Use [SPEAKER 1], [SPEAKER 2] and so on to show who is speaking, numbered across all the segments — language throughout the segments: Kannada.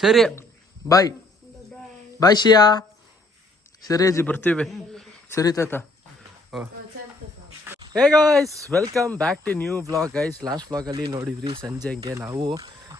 [SPEAKER 1] ಸರಿ, ಬಾಯ್. ಬಾಯ್ ಶಿಯಾ. ಸರಿ ಅಜ್ಜಿ, ಬರ್ತೀವಿ. ಸರಿ ತಾತ. Hey guys welcome back to new vlog guys last ಬ್ಲಾಗಲ್ಲಿ ನೋಡಿದ್ರಿ ಸಂಜೆಗೆ ನಾವು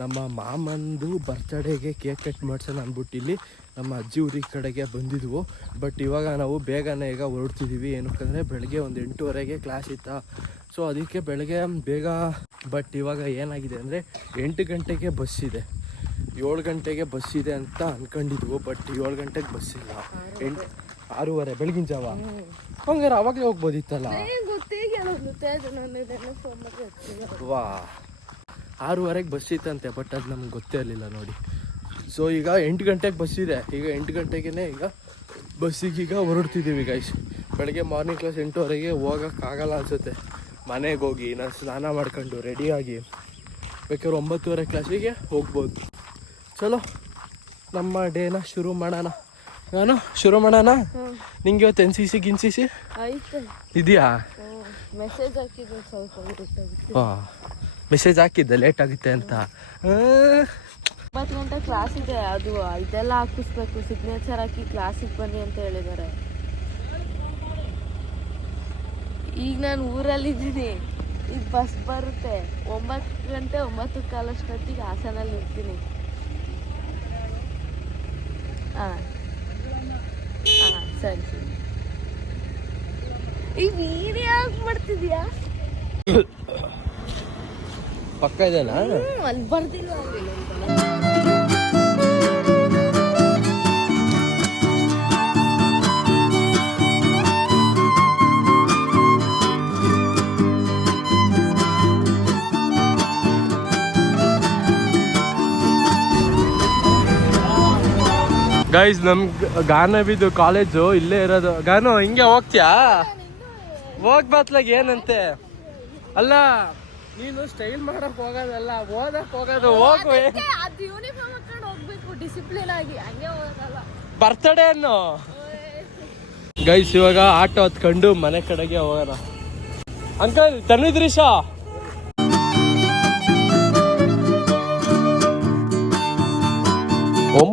[SPEAKER 1] ನಮ್ಮ ಮಾಮಂದು ಬರ್ತ್ಡೇಗೆ ಕೇಕ್ ಕಟ್ ಮಾಡ್ಸೋಣ ಅಂದ್ಬಿಟ್ಟು ಇಲ್ಲಿ ನಮ್ಮ ಅಜ್ಜಿ ಊರಿ ಕಡೆಗೆ ಬಂದಿದ್ವು. ಬಟ್ ಇವಾಗ ನಾವು ಬೇಗನೆ ಈಗ ಹೊರಡ್ತಿದ್ದೀವಿ ಏನಕ್ಕಂದರೆ ಬೆಳಗ್ಗೆ ಒಂದು ಎಂಟೂವರೆಗೆ ಕ್ಲಾಸ್ ಇತ್ತಾ. ಸೊ ಅದಕ್ಕೆ ಬೆಳಗ್ಗೆ ಬೇಗ ಬಟ್ ಇವಾಗ ಏನಾಗಿದೆ ಅಂದರೆ ಎಂಟು ಗಂಟೆಗೆ ಬಸ್ ಇದೆ. ಏಳು ಗಂಟೆಗೆ ಬಸ್ ಇದೆ ಅಂತ ಅಂದ್ಕೊಂಡಿದ್ವು ಬಟ್ ಏಳು ಗಂಟೆಗೆ ಬಸ್ ಇಲ್ಲ. ಎಂಟು ಆರೂವರೆ ಬೆಳಗಿನ ಜಾವ. ಹಂಗಾರೆ ಅವಾಗಲೇ ಹೋಗ್ಬೋದಿತ್ತಲ್ಲ? ವಾ ಆರೂವರೆಗೆ ಬಸ್ ಇತ್ತಂತೆ ಬಟ್ ಅದು ನಮ್ಗೆ ಗೊತ್ತೇ ಇರಲಿಲ್ಲ ನೋಡಿ. ಸೊ ಈಗ ಎಂಟು ಗಂಟೆಗೆ ಬಸ್ ಇದೆ. ಈಗ ಎಂಟು ಗಂಟೆಗೆ ಈಗ ಬಸ್ಸಿಗೆ ಈಗ ಹೊರಡ್ತಿದ್ದೀವಿ ಗೈಸ್ ಬೆಳಗ್ಗೆ ಮಾರ್ನಿಂಗ್ ಕ್ಲಾಸ್ ಎಂಟುವರೆಗೆ ಹೋಗೋಕ್ಕಾಗಲ್ಲ ಅನ್ಸುತ್ತೆ. ಮನೆಗೆ ಹೋಗಿ ನಾನು ಸ್ನಾನ ಮಾಡ್ಕೊಂಡು ರೆಡಿಯಾಗಿ ಬೇಕಾದ್ರೆ ಒಂಬತ್ತುವರೆ ಕ್ಲಾಸಿಗೆ ಹೋಗ್ಬೋದು. ಚಲೋ. ನಮ್ಮ ಡೇನ ಶುರು ಮಾಡೋಣ. ನಾನು ಶುರು ಮಾಡೋಣ? ನಿಂಗೆ ಇವತ್ತು ಎನ್ ಸಿ ಸಿ ಗಿನ್ ಸಿ ಸಿ ಇದೆಯಾ?
[SPEAKER 2] ಮೆಸೇಜ್ ಹಾಕಿದ್ರೆ
[SPEAKER 1] ವಾ ಮೆಸೇಜ್ ಹಾಕಿದ್ದೆ ಲೇಟ್ ಆಗುತ್ತೆ ಅಂತ.
[SPEAKER 2] ಒಂಬತ್ತು ಗಂಟೆ ಕ್ಲಾಸ್ ಇದೆ ಅದು ಇದೆಲ್ಲ ಹಾಕಿಸ್ಬೇಕು ಸಿಗ್ನೇಚರ್ ಹಾಕಿ ಕ್ಲಾಸಿಗೆ ಬನ್ನಿ ಅಂತ ಹೇಳಿದ್ದಾರೆ. ಈಗ ನಾನು ಊರಲ್ಲಿದ್ದೀನಿ ಈಗ ಬಸ್ ಬರುತ್ತೆ. ಒಂಬತ್ತು ಗಂಟೆ ಒಂಬತ್ತು ಕಾಲಷ್ಟೊತ್ತಿಗೆ ಹಾಸನಲ್ಲಿ ಇರ್ತೀನಿ. ಹಾಂ ಹಾಂ ಸರಿ ಸರಿ. ಈ ಮಾಡ್ತಿದ್ಯಾ
[SPEAKER 1] ಪಕ್ಕ ಇದೆನಾ
[SPEAKER 2] ಅಲ್ಲಿ ಬರ್ದಿಲ್ಲ
[SPEAKER 1] ಗೈಸ್ ನಮ್ ಬಿದ್ದು ಕಾಲೇಜು ಇಲ್ಲೇ ಇರೋದು. ಗಾನು ಹಿಂಗೆ ಹೋಗ್ತ್ಯಾ? ಹೋಗ್ ಬತ್ಲಾಗ ಏನಂತೆ? ಅಲ್ಲ ನೀನು ಸ್ಟೈಲ್ ಮಾಡಕ್ ಹೋಗೋದಲ್ಲ ಓದಕ್ ಹೋಗೋದು ಹೋಗು.
[SPEAKER 2] ಯೂನಿಫಾರ್ಮ್ ಹಾಕೊಂಡು ಹೋಗ್ಬೇಕು ಡಿಸಿಪ್ಲಿನ್ ಆಗಿ. ಹಂಗೆ ಹೋಗಲ್ಲ
[SPEAKER 1] ಬರ್ತಡೇ ಅನ್ನು. ಗೈಸ್ ಇವಾಗ ಆಟೋ ಹತ್ಕೊಂಡು ಮನೆ ಕಡೆಗೆ ಹೋಗೋಣ. ಅಂಕಲ್ ತನ್ನಿದ್ರಿ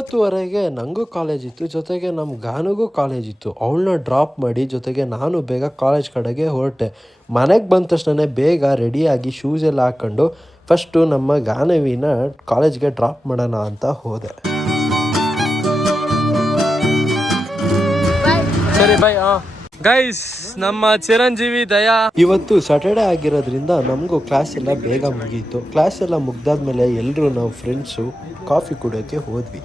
[SPEAKER 1] ಒಂಬತ್ತುವರೆಗೆ ನನಗೂ ಕಾಲೇಜ್ ಇತ್ತು ಜೊತೆಗೆ ನಮ್ಮ ಗಾನುಗೂ ಕಾಲೇಜ್ ಇತ್ತು. ಅವಳನ್ನ ಡ್ರಾಪ್ ಮಾಡಿ ಜೊತೆಗೆ ನಾನು ಬೇಗ ಕಾಲೇಜ್ ಕಡೆಗೆ ಹೊರಟೆ. ಮನೆಗೆ ಬಂದ ತಕ್ಷಣ ಬೇಗ ರೆಡಿಯಾಗಿ ಶೂಸ್ ಎಲ್ಲ ಹಾಕ್ಕೊಂಡು ಫಸ್ಟು ನಮ್ಮ ಗಾನವಿನ ಕಾಲೇಜ್ಗೆ ಡ್ರಾಪ್ ಮಾಡೋಣ ಅಂತ ಹೋದೆ. ಸರಿ ಬಾಯ್ ಗೈಸ್ ನಮ್ಮ ಚಿರಂಜೀವಿ ದಯಾ. ಇವತ್ತು ಸಾಟರ್ಡೆ ಆಗಿರೋದ್ರಿಂದ ನಮಗೂ ಕ್ಲಾಸ್ ಎಲ್ಲ ಬೇಗ ಮುಗೀತು. ಕ್ಲಾಸ್ ಎಲ್ಲ ಮುಗ್ದಾದ್ಮೇಲೆ ಎಲ್ಲರೂ ನಾವು ಫ್ರೆಂಡ್ಸು ಕಾಫಿ ಕುಡಿಯೋಕ್ಕೆ ಹೋದ್ವಿ.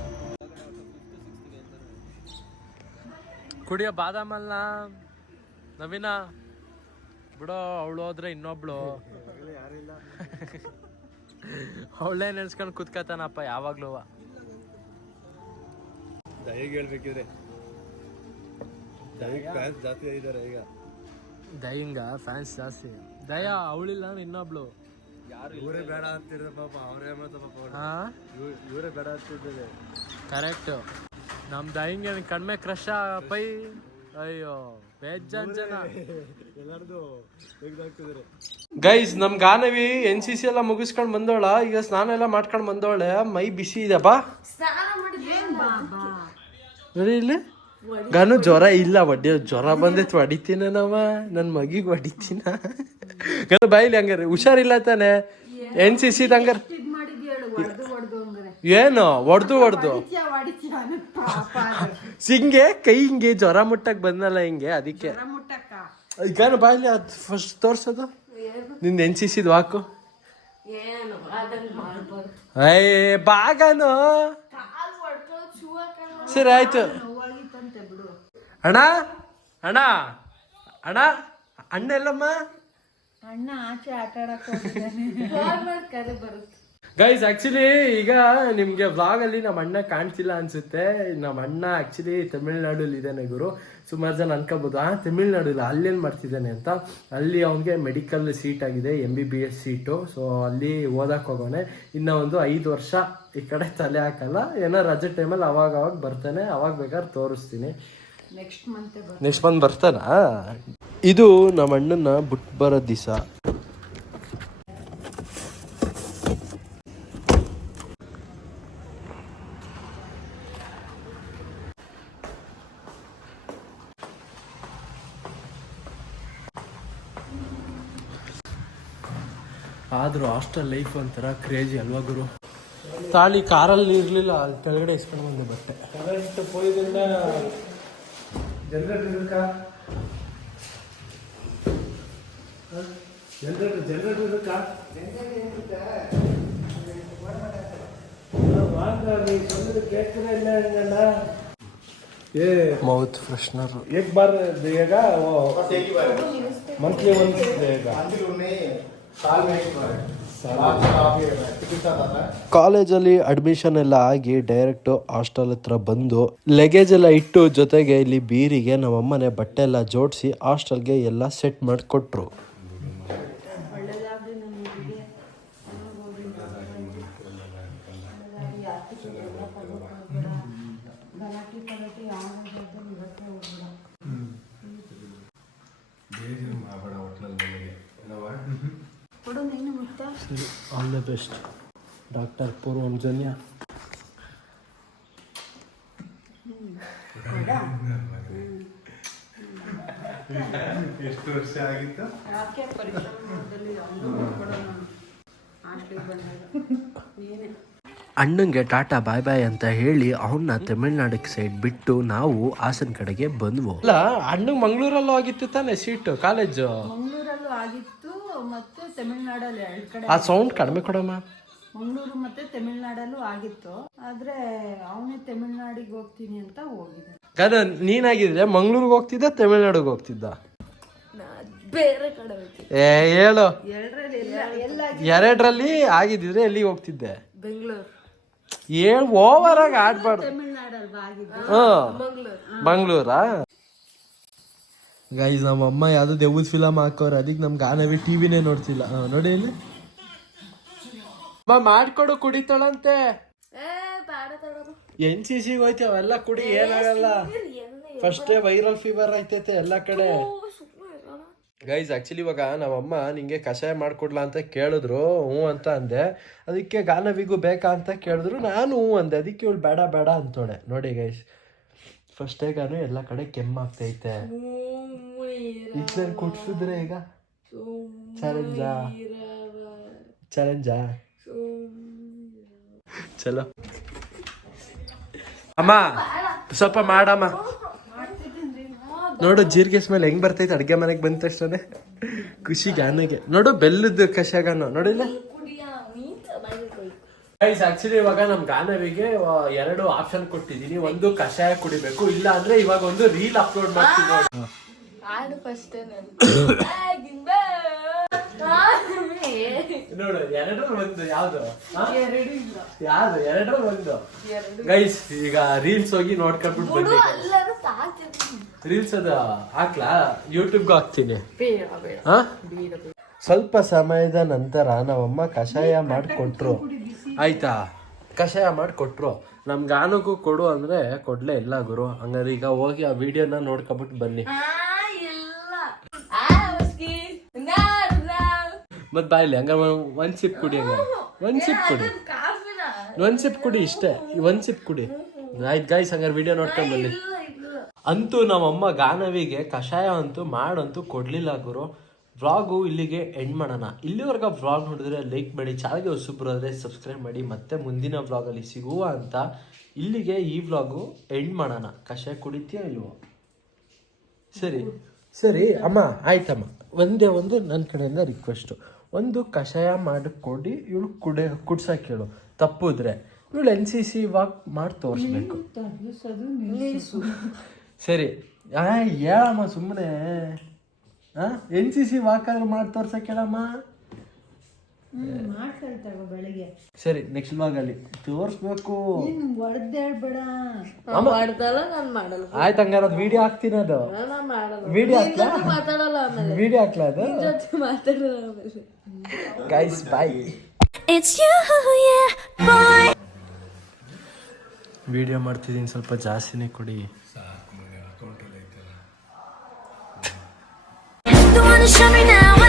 [SPEAKER 1] ಕುಡಿಯೋ ಬಾದಾಮಲ್ಲ ನವೀನ. ಬಿಡೋ ಅವಳು ಹೋದ್ರೆ ಇನ್ನೊಬ್ಳು. ಅವಳೇ ನೆನ್ಸ್ಕೊಂಡು ಕುತ್ಕತಾನಪ್ಪ ಯಾವಾಗ್ಲೂ.
[SPEAKER 3] ಹೇಳ್ಬೇಕಿದ್ರೆ. ಜಾಸ್ತಿ ಇದ್ದಾರೆ ಈಗ.
[SPEAKER 1] ದಯಿಂಗ ಫ್ಯಾನ್ಸ್ ಜಾಸ್ತಿ. ದಯ ಅವಳಿಲ್ಲ ಇನ್ನೊಬ್ಳು.
[SPEAKER 3] ಇವರೇ ಬೇಡ ಅಂತಿರೋ ಪಾಪ ಅವರೇ ಮತ್ತೆ ಪಾಪ ಇವರೇ ಬೇಡ ಅಂತಿದ್ದಾರೆ.
[SPEAKER 1] ಕರೆಕ್ಟ್ ನಮ್ ಹಿಂಗೆ ಕಡಿಮೆ ಕ್ರಶ್ ಪೈ. ಅಯ್ಯೋ ಬೇಜಾನ್ ಜನ
[SPEAKER 3] ಎಲ್ಲಾರ್ದು
[SPEAKER 1] ಗೈಸ್ ನಮ್ ಗಾನವಿ ಎನ್ ಸಿ ಸಿ ಎಲ್ಲ ಮುಗಿಸ್ಕೊಂಡ್ ಬಂದೋಳ. ಈಗ ಸ್ನಾನ ಎಲ್ಲ ಮಾಡ್ಕೊಂಡ್ ಬಂದೋಳೆ. ಮೈ ಬಿಸಿ ಇದೆ ಬಾ. ನೋಡಿ ಇಲ್ಲಿ? ಗಾನು ಜ್ವರ ಇಲ್ಲ ಒಡ್ಡಿ ಜ್ವರ ಬಂದೈತ್ ಹೊಡಿತೀನ ನಾವ? ನನ್ ಮಗಿಗ್ ಹೊಡಿತೀನ? ಗಾನು ಬಾಯಿಲಿ ಹಂಗಾರೆ ಹುಷಾರಿಲ್ಲ ತಾನೆ? ಎನ್ ಸಿ ಸಿ ಹಂಗಾರ
[SPEAKER 4] ಇದ್ ಮಾಡಿದ್ ಹೇಳು ಹೊಡ್ದು ಹೊಡ್ದು ಅಂದ್ರೆ
[SPEAKER 1] ಏನು ಹೊಡ್ದು ಹೊಡ್ದು. ಹಿಂಗೆ ಕೈ ಹಿಂಗೆ ಜ್ವರ ಮುಟ್ಟಕ್ ಬಂದಲ್ಲ ಹಿಂಗೆ ಅದಕ್ಕೆ.
[SPEAKER 4] ಈಗ ಬಾಯಲ್ಲಿ
[SPEAKER 1] ಗಾನು ಅದು ಫಸ್ಟ್ ತೋರ್ಸೋದು? ನಿನ್ನ ಎನ್ ಸಿ ಸಿದ್ ವಾಕು ಅಯ್ಯ ಬಾಗನು? ಸರಿ ಆಯ್ತು. ಅಣ್ಣ ಅಣ್ಣ ಅಣ್ಣ ಅಣ್ಣ ಎಲ್ಲಮ್ಮ?
[SPEAKER 4] ಅಣ್ಣ ಆಚೆ ಆಟ
[SPEAKER 2] ಆಡಕ್ಕೆ ಬರುತ್ತೆ.
[SPEAKER 1] ಗೈಸ್ ಆಕ್ಚುಲಿ ಈಗ ನಿಮ್ಗೆ ಬ್ಲಾಗ್ ಅಲ್ಲಿ ನಮ್ಮ ಅಣ್ಣ ಕಾಣ್ತಿಲ್ಲ ಅನ್ಸುತ್ತೆ. ನಮ್ಮ ಅಣ್ಣ ಆಕ್ಚುಲಿ ತಮಿಳ್ನಾಡಲ್ಲಿ ಇದ್ದಾನೆ ಗುರು. ಸುಮಾರು ಜನ ಅನ್ಕೋಬಹುದು ಆ ತಮಿಳ್ನಾಡು ಅಲ್ಲೇನ್ ಮಾಡ್ತಿದ್ದಾನೆ ಅಂತ. ಅಲ್ಲಿ ಅವನಿಗೆ ಮೆಡಿಕಲ್ ಸೀಟ್ ಆಗಿದೆ M B B S seat so ಅಲ್ಲಿ ಓದಕ್ ಹೋಗೋನೆ ಇನ್ನ ಒಂದು ಐದು ವರ್ಷ ಈ ಕಡೆ ತಲೆ ಹಾಕಲ್ಲ. ಏನೋ ರಜೆ ಟೈಮಲ್ಲಿ ಅವಾಗ ಅವಾಗ ಬರ್ತಾನೆ. ಅವಾಗ ಬೇಕಾದ್ರೆ ತೋರಿಸ್ತೀನಿ.
[SPEAKER 4] ನೆಕ್ಸ್ಟ್ ಮಂತ್
[SPEAKER 1] ನೆಕ್ಸ್ಟ್ ಮಂತ್ ಬರ್ತಾನ? ಇದು ನಮ್ಮ ಅಣ್ಣನ ಬಿಟ್ಟು ಬರೋ ದಿವಸ. ಆದರೂ ಹಾಸ್ಟೆಲ್ ಲೈಫ್ ಒಂಥರ ಕ್ರೇಜಿ ಅಲ್ವಾ ಗುರು? ತಾಳಿ ಕಾರಲ್ಲಿ ಇರಲಿಲ್ಲ ಅಲ್ಲಿ ಕೆಳಗಡೆ ಇಸ್ಕೊಂಡು ಬಂದೆ ಬಟ್ಟೆ. ಏ ಮೌತ್ ಫ್ರೆಶ್ನರ್ ಏಕ್ ಬಾರ ಬೇಗ ಮಂತ್ಲಿ ಒಂದು ಬೇಗ ಕಾಲೇಜಲ್ಲಿ ಅಡ್ಮಿಷನ್ ಎಲ್ಲ ಆಗಿ ಡೈರೆಕ್ಟ್ ಹಾಸ್ಟೆಲ್ ಹತ್ರ ಬಂದು ಲಗೇಜ್ ಎಲ್ಲ ಇಟ್ಟು ಜೊತೆಗೆ ಇಲ್ಲಿ ಬೀರಿಗೆ ನಮ್ಮಮ್ಮನೆ ಬಟ್ಟೆ ಎಲ್ಲ ಜೋಡಿಸಿ ಹಾಸ್ಟೆಲ್ಗೆ ಎಲ್ಲ ಸೆಟ್
[SPEAKER 4] ಮಾಡಿಕೊಟ್ರು.
[SPEAKER 1] ಸರಿ ಆಲ್ ದ ಬೆಸ್ಟ್ ಡಾಕ್ಟರ್ ಪೂರ್ವಂ ಜನ್ಯ
[SPEAKER 3] ಎಷ್ಟು ವರ್ಷ ಆಗಿತ್ತು?
[SPEAKER 1] ಅಣ್ಣಂಗೆ ಟಾಟಾ ಬಾಯ್ ಬಾಯ್ ಅಂತ ಹೇಳಿ ಅವನ್ನ ತಮಿಳ್ನಾಡಿಗೆ ಸೈಡ್ ಬಿಟ್ಟು ನಾವು ಹಾಸನ ಕಡೆಗೆ ಬಂದ್ವು. ಅಲ್ಲ ಅಣ್ಣಂಗೆ ಮಂಗಳೂರಲ್ಲೂ ಆಗಿತ್ತು ತಾನೆ ಸೀಟು ಕಾಲೇಜು
[SPEAKER 4] ಮಂಗಳೂರಲ್ಲೂ ಆಗಿತ್ತು ಮತ್ತೆ ತಮಿಳ್ನಾಡಲ್ಲಿ ಎರಡು ಕಡೆ
[SPEAKER 1] ಆ ಸೌಂಡ್ ಕಡಿಮೆ ಕೊಡಮ್ಮ.
[SPEAKER 4] ಮಂಗಳೂರು ಮತ್ತೆ ತಮಿಳ್ನಾಡಲ್ಲೂ ಆಗಿತ್ತು. ಆದ್ರೆ ಅವನೇ ತಮಿಳ್ನಾಡಿಗೆ ಹೋಗ್ತೀನಿ ಅಂತ ಹೋಗಿದ್ದ
[SPEAKER 1] ಗದ ನೀನಾಗಿದ್ರೆ ಮಂಗ್ಳೂರಿಗೆ ಹೋಗ್ತಿದ್ದ ತಮಿಳ್ನಾಡಿಗೆ ಹೋಗ್ತಿದ್ದ?
[SPEAKER 2] ನಾ ಬೇರೆ ಕಡೆ ಹೋಗ್ತೀನಿ
[SPEAKER 1] ಏ ಹೇಳು.
[SPEAKER 4] ಎರಡರಲ್ಲಿ ಎಲ್ಲ ಎಲ್ಲ
[SPEAKER 1] ಎರಡರಲ್ಲಿ ಆಗಿದ್ದಿದ್ರೆ ಎಲ್ಲಿಗೆ ಹೋಗ್ತಿದ್ದೆ?
[SPEAKER 2] ಬೆಂಗಳೂರು.
[SPEAKER 1] ಹೇಳ್ ಓವರ್ ಆಗಿ ಆಡ್ಬಾರ್ದು.
[SPEAKER 4] ತಮಿಳ್ನಾಡಲ್ವಾ ಆಗಿದ್ದು?
[SPEAKER 1] ಹ್ಮ್
[SPEAKER 2] ಮಂಗಳೂರು.
[SPEAKER 1] ಮಂಗ್ಳೂರಾ? ಗೈಸ್ ನಮ್ಮ ಅಮ್ಮ ಯಾವ್ದು ದೆವ್ವದ ಫಿಲಮ್ ಹಾಕೋರು. ಅದಕ್ಕೆ ನಮ್ ಗಾನವಿ ಟಿವಿನೇ ನೋಡ್ತಿಲ್ಲ. ನೋಡಿ ಇಲ್ಲಿ. ಅಮ್ಮ ಮಾಡ್ಕೊಡು ಕುಡಿತಾಳಂತೆ. ಎನ್ ಸಿ ಸಿ ಹೋಯ್ತಾವೆಲ್ಲ ಕುಡಿ ಏನಾಗಲ್ಲ. ಫಸ್ಟ್ ವೈರಲ್ ಫೀವರ್ ಐತೈತೆ ಎಲ್ಲ ಕಡೆ. ಗೈಸ್ ಆಕ್ಚುಲಿ ಇವಾಗ ನಮ್ಮಮ್ಮ ನಿಂಗೆ ಕಷಾಯ ಮಾಡ್ಕೊಡ್ಲಾ ಅಂತ ಕೇಳಿದ್ರು ಹ್ಞೂ ಅಂತ ಅಂದೆ. ಅದಕ್ಕೆ ಗಾನವಿಗೂ ಬೇಕಾ ಅಂತ ಕೇಳಿದ್ರು ನಾನು ಹ್ಞೂ ಅಂದೆ. ಅದಕ್ಕೆ ಇವಳು ಬೇಡ ಬೇಡ ಅಂತೋಳೆ ನೋಡಿ ಗೈಸ್ ಫಸ್ಟೇ ಏಗಾನು ಎಲ್ಲ ಕಡೆ ಕೆಮ್ಮಾಗ್ತೈತೆ. ಹಿಟ್ಲರ್ ಕುಟ್ಸಿದ್ರೆ ಈಗ ಚಾಲೆಂಜಾ ಚಾಲೆಂಜಾ ಚಲೋ. ಅಮ್ಮ ಸ್ವಲ್ಪ ಮಾಡಮ್ಮ. ನೋಡು ಜೀರಿಗೆ ಸ್ಮೆಲ್ ಹೆಂಗ್ ಬರ್ತೈತೆ? ಅಡ್ಗೆ ಮನೆಗೆ ಬಂದ ತಕ್ಷಣ ಖುಷಿ ಗಾನಗೆ ನೋಡು ಬೆಲ್ಲದ ಕಷಾಗನು ನೋಡಿಲ್ಲ? ಗೈಸ್ ಆಕ್ಚುಲಿ ಇವಾಗ ನಮ್ ಗಾನವಿಗೆ ಎರಡು ಆಪ್ಷನ್ ಕೊಟ್ಟಿದೀನಿ ಒಂದು ಕಷಾಯ ಕುಡಿಬೇಕು ಇಲ್ಲ ಅಂದ್ರೆ ಇವಾಗ ಒಂದು ರೀಲ್ ಅಪ್ಲೋಡ್ ಮಾಡ್ತೀನಿ ನೋಡಿ.
[SPEAKER 2] ಆಡು ಫಸ್ಟ್
[SPEAKER 1] ನೋಡು ಎರಡರಲ್ಲಿ ಒಂದು ಯಾವ್ದು? ಆ? ಯಾವ್ದು? ಎರಡರಲ್ಲಿ ಒಂದು. ಗೈಸ್ ಈಗ ರೀಲ್ಸ್ ಹೋಗಿ ನೋಡ್ಕೊಂಡ್ಬಿಟ್ಟು
[SPEAKER 2] ಸಾಕಿರ್ತೀನಿ
[SPEAKER 1] ರೀಲ್ಸ್ ಅದ ಹಾಕ್ಲಾ? ಯೂಟ್ಯೂಬ್ಗೂ ಹಾಕ್ತೀನಿ. ಸ್ವಲ್ಪ ಸಮಯದ ನಂತರ ನಮ್ಮಮ್ಮ ಕಷಾಯ ಮಾಡಿಕೊಟ್ರು. ಆಯ್ತಾ? ಕಷಾಯ ಮಾಡಿಕೊಟ್ರು ನಮ್ ಗಾನಕ್ಕೂ ಕೊಡು ಅಂದ್ರೆ ಕೊಡ್ಲೇ ಇಲ್ಲ ಗುರು. ಹಂಗಾದ್ರೆ ಈಗ ಹೋಗಿ ಆ ವಿಡಿಯೋನ ನೋಡ್ಕೊಬಿಟ್ಟು ಬನ್ನಿ. ಮತ್ ಬಾಯ್ಲಿ ಹಂಗ ಒಂದ್ ಸಿಪ್ ಕುಡಿ ಹಂಗ ಒಂದ್ ಸಿಪ್ ಕುಡಿ. ಒಂದ್ ಸಿಪ್ ಕುಡಿ ಇಷ್ಟೇ. ಒಂದ್ ಸಿಪ್ ಕುಡಿ. ಆಯ್ತು ಗಾಯ್ಸ್ ಹಂಗಾರೆ ವಿಡಿಯೋ ನೋಡ್ಕೊಂಡ್ ಬನ್ನಿ. ಅಂತೂ ನಮ್ಮಮ್ಮ ಗಾನವಿಗೆ ಕಷಾಯ ಅಂತೂ ಮಾಡಂತೂ ಕೊಡ್ಲಿಲ್ಲ ಗುರು. ವ್ಲಾಗು ಇಲ್ಲಿಗೆ ಎಂಡ್ ಮಾಡೋಣ. ಇಲ್ಲಿವರೆಗೆ ವ್ಲಾಗ್ ನೋಡಿದ್ರೆ ಲೈಕ್ ಮಾಡಿ ಚಾನಲ್ಗೆ ಹೊಸಬ್ರು ಆದರೆ ಸಬ್ಸ್ಕ್ರೈಬ್ ಮಾಡಿ ಮತ್ತೆ ಮುಂದಿನ ವ್ಲಾಗಲ್ಲಿ ಸಿಗುವ ಅಂತ ಇಲ್ಲಿಗೆ ಈ ವ್ಲಾಗು ಎಂಡ್ ಮಾಡೋಣ. ಕಷಾಯ ಕುಡಿತೀಯ ಇಲ್ವೋ? ಸರಿ. ಸರಿ ಅಮ್ಮ ಆಯ್ತಮ್ಮ. ಒಂದೇ ಒಂದು ನನ್ನ ಕಡೆಯಿಂದ ರಿಕ್ವೆಸ್ಟು ಒಂದು ಕಷಾಯ ಮಾಡಿಕೊಡಿ ಇವಳು ಕುಡೆ ಕುಡ್ಸಕ್ಕೆ ಹೇಳು. ತಪ್ಪಿದ್ರೆ ಇವಳು ಎನ್ ಸಿ ಸಿ ವಾಕ್ ಮಾಡಿ ತೋರಿಸ್ಬೇಕು. ಸರಿ. ಆ ಹೇಳಮ್ಮ ಸುಮ್ಮನೆ ಎನ್ ಸಿ ಸಿ ವಾಕಾದ್ರೂ ಮಾಡಿ ತೋರ್ಸಕ್ಕೆ ಹೇಳಮ್ಮ
[SPEAKER 4] ಮಾಡ್ಕೊಳ್ತಾವ ಬೆಳಿಗ್ಗೆ.
[SPEAKER 1] ಸರಿ ನೆಕ್ಸ್ಟ್ ಭಾಗಲ್ಲಿ ತೋರಿಸ್ಬೇಕು.
[SPEAKER 4] ನೀನು ಹೊಡೆದ್ ಹೇಳ್ಬೇಡ
[SPEAKER 2] ಮಾಡ್ದಲ್ಲ ನಾನು ಮಾಡಲ್ಲ.
[SPEAKER 1] ಆಯ್ತು ಹಂಗಾರ ಅದು ವಿಡಿಯೋ ಹಾಕ್ತೀನಿ ಅದು.
[SPEAKER 2] ನಾನು ಮಾಡಲ್ಲ.
[SPEAKER 1] ವಿಡಿಯೋ ಹಾಕ್ಲಾ?
[SPEAKER 2] ಮಾತಾಡಲ್ಲ ಆಮೇಲೆ.
[SPEAKER 1] ವಿಡಿಯೋ ಹಾಕ್ಲಾ ಅದು?
[SPEAKER 2] ಜೊತೆ ಮಾತಾಡಲ್ಲ ಆಮೇಲೆ.
[SPEAKER 1] Guys
[SPEAKER 5] boy.
[SPEAKER 1] ವಿಡಿಯೋ ಮಾಡ್ತಿದ್ದೀನಿ ಸ್ವಲ್ಪ ಜಾಸ್ತಿನೇ ಕೊಡಿ.
[SPEAKER 2] Show me now